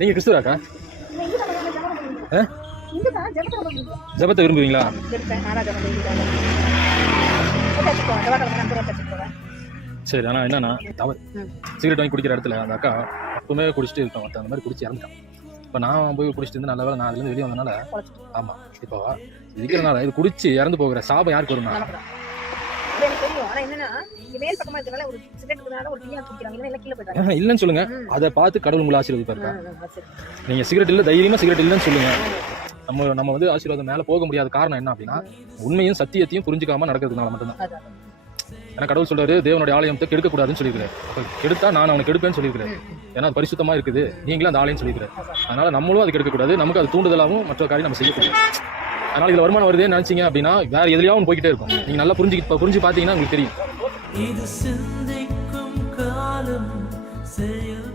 நீங்கள் தான் ஜெபத்தை விரும்புவீங்களா. சரி ஆனால் என்னன்னா தவறு. சிகரெட் வாங்கி குடிக்கிற இடத்துல அந்த அக்கா எப்பவுமே குடிச்சிட்டு இருக்கோம் மற்ற அந்த மாதிரி குடிச்சு இறந்துட்டான் இப்போ நான் போய் குடிச்சிட்டு இருந்து நல்ல வேலை நான் அதுலேருந்து வெளியே வந்தனால. ஆமாம் இப்போ இருக்கிறனால இது குடிச்சு இறந்து போகிற சாபம் யாருக்கு வரும்னா எனக்கு தெரியும். ஆனா என்னன்னா, இங்க மேல் பக்கமா இருக்கறனால ஒரு cigarette இருக்கறனால ஒரு டீயா குடிக்கிறாங்க. இல்லைன்னா கீழே சொல்லுங்க. அதை பார்த்து கடவுள் உங்களை ஆசீர்வதிப்பாருக்கா. நீங்க சிகரெட் இல்ல தைரியமா சிகரெட் இல்லைன்னு சொல்லுங்க. நம்ம நம்ம வந்து ஆசீர்வாதம் மேல போக முடியாத காரணம் என்ன அப்படின்னா உண்மையும் சத்தியத்தையும் புரிஞ்சுக்காம நடக்கிறதுனால மட்டும்தான். ஏன்னா கடவுள் சொல்றாரு தேவனுடைய ஆலயத்தை கெடுக்க கூடாதுன்னு சொல்லியிருக்காரு அப்ப கெடுத்தா நான் அவனை கெடுப்பேன்னு சொல்லியிருக்காரு ஏன்னா அது பரிசுத்தமா இருக்குது. நீங்களும் அந்த ஆலயம் சொல்லியிருக்காரு அதனால நம்மளும் அது கெடுக்க கூடாது நமக்கு அது தூண்டுதலாகவும் மற்ற காரியம் நம்ம செய்யக்கூடாது. அதனால இதுல வருமானம் வருதுன்னு நினைச்சீங்க அப்படின்னா வேற எதுலயாவும் போய்கிட்டே இருக்கும். நீங்க நல்லா புரிஞ்சு புரிஞ்சு பாத்தீங்கன்னா உங்களுக்கு தெரியும். இது சிந்திக்கும் காலம் செயல்